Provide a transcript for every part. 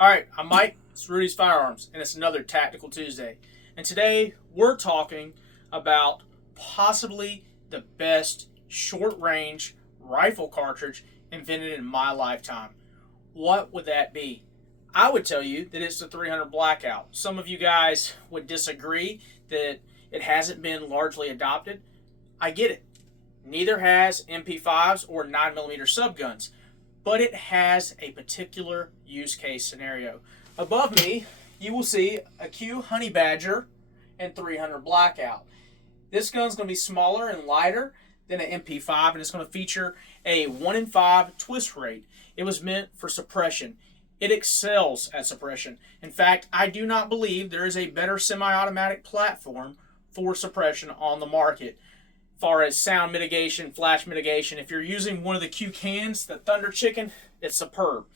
All right, I'm Mike. It's Rudy's Firearms, and it's another Tactical Tuesday. And today we're talking about possibly the best short-range rifle cartridge invented in my lifetime. What would that be? I would tell you that it's the 300 Blackout. Some of you guys would disagree that it hasn't been largely adopted. I get it. Neither has MP5s or 9mm subguns, but it has a particular use case scenario. Above me, you will see a Q Honey Badger and 300 Blackout. This gun's going to be smaller and lighter than an MP5, and it's going to feature a 1 in 5 twist rate. It was meant for suppression. It excels at suppression. In fact, I do not believe there is a better semi-automatic platform for suppression on the market. Far as sound mitigation, flash mitigation, if you're using one of the Q cans, the Thunder Chicken, it's superb.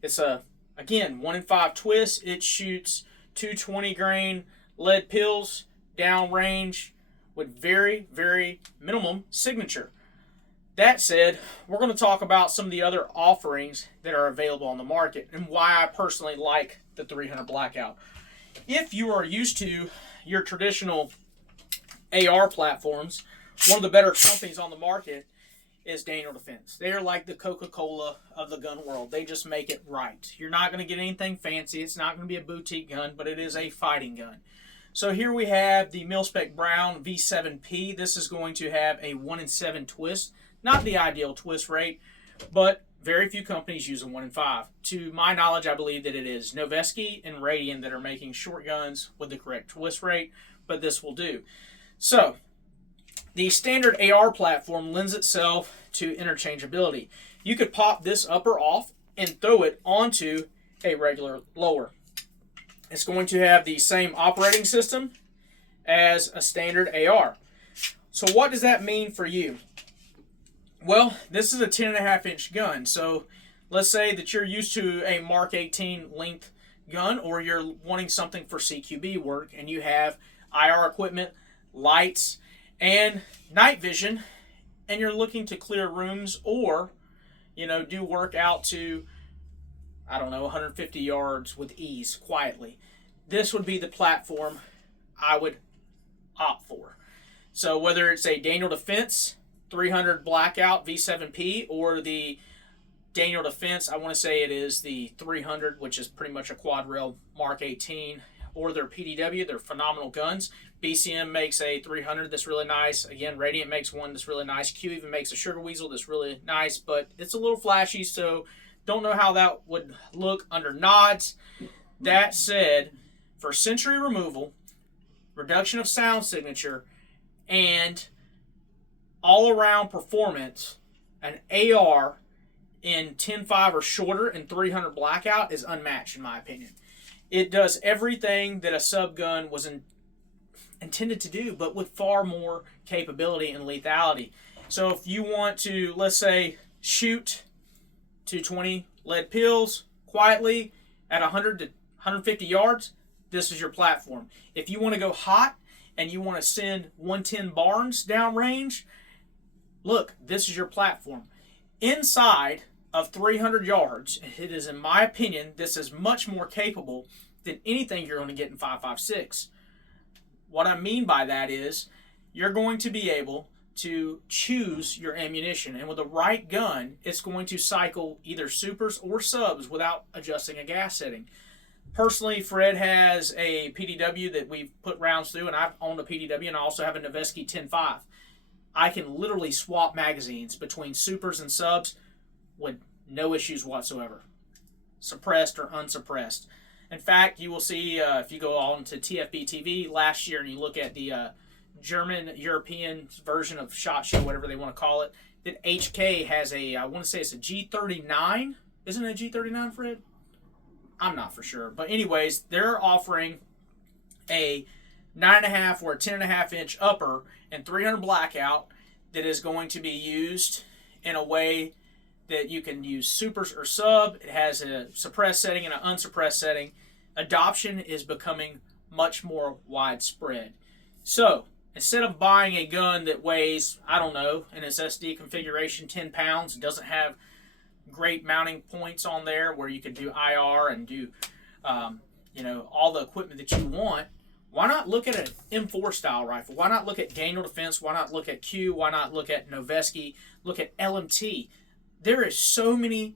It's again 1 in 5 twist. It shoots 220 grain lead pills downrange with very, very minimum signature. That said, we're going to talk about some of the other offerings that are available on the market and why I personally like the 300 Blackout. If you are used to your traditional AR platforms, one of the better companies on the market is Daniel Defense. They are like the Coca-Cola of the gun world. They just make it right. You're not going to get anything fancy. It's not going to be a boutique gun, but it is a fighting gun. So here we have the Mil-Spec Brown V7P. This is going to have a 1 in 7 twist. Not the ideal twist rate, but very few companies use a 1 in 5. To my knowledge, I believe that it is Noveske and Radian that are making short guns with the correct twist rate, but this will do. So, the standard AR platform lends itself to interchangeability. You could pop this upper off and throw it onto a regular lower. It's going to have the same operating system as a standard AR. So what does that mean for you? Well, this is a 10.5 inch gun. So let's say that you're used to a Mark 18 length gun, or you're wanting something for CQB work and you have IR equipment, lights, and night vision, and you're looking to clear rooms or, do work out to, 150 yards with ease, quietly. This would be the platform I would opt for. So whether it's a Daniel Defense 300 Blackout V7P or the Daniel Defense, I want to say it is the 300, which is pretty much a quad rail Mark 18, or their PDW, they're phenomenal guns. BCM makes a 300 that's really nice. Again, Radiant makes one that's really nice. Q even makes a Sugar Weasel that's really nice, but it's a little flashy, so don't know how that would look under nods. That said, for century removal, reduction of sound signature, and all-around performance, an AR in 10.5 or shorter and 300 Blackout is unmatched in my opinion. It does everything that a subgun was intended to do, but with far more capability and lethality. So if you want to, let's say, shoot 220 lead pills quietly at 100 to 150 yards, this is your platform. If you want to go hot and you want to send 110 Barnes downrange, look, this is your platform. Inside of 300 yards, it is, in my opinion, this is much more capable than anything you're going to get in 5.56. What I mean by that is you're going to be able to choose your ammunition, and with the right gun, it's going to cycle either supers or subs without adjusting a gas setting. Personally, Fred has a PDW that we've put rounds through, and I've owned a PDW, and I also have a Noveske 10.5. I can literally swap magazines between supers and subs with no issues whatsoever, suppressed or unsuppressed. In fact, you will see if you go on to TFB TV last year and you look at the German European version of SHOT Show, whatever they want to call it, that HK has a, I want to say it's a G39. Isn't it a G39, Fred? I'm not for sure. But anyways, they're offering a 9.5 or a 10.5 inch upper and 300 Blackout that is going to be used in a way that you can use supers or sub. It has a suppressed setting and an unsuppressed setting. Adoption is becoming much more widespread. So instead of buying a gun that weighs, in its SD configuration 10 pounds, doesn't have great mounting points on there where you can do IR and do, all the equipment that you want. Why not look at an M4 style rifle? Why not look at Daniel Defense? Why not look at Q? Why not look at Noveski? Look at LMT. There is so many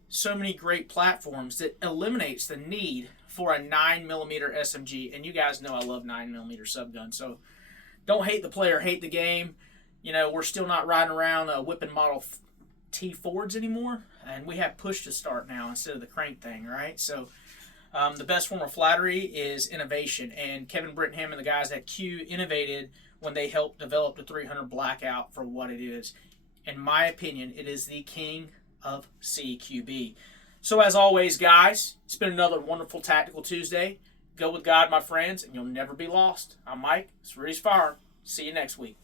great platforms that eliminates the need for a 9mm SMG. And you guys know I love 9mm subguns. So don't hate the player, hate the game. We're still not riding around whipping Model T Fords anymore. And we have push to start now instead of the crank thing, right? So the best form of flattery is innovation. And Kevin Brittenham and the guys at Q innovated when they helped develop the 300 Blackout for what it is. In my opinion, it is the king of CQB. So as always, guys, it's been another wonderful Tactical Tuesday. Go with God, my friends, and you'll never be lost. I'm Mike. It's Rudy's Firearm. See you next week.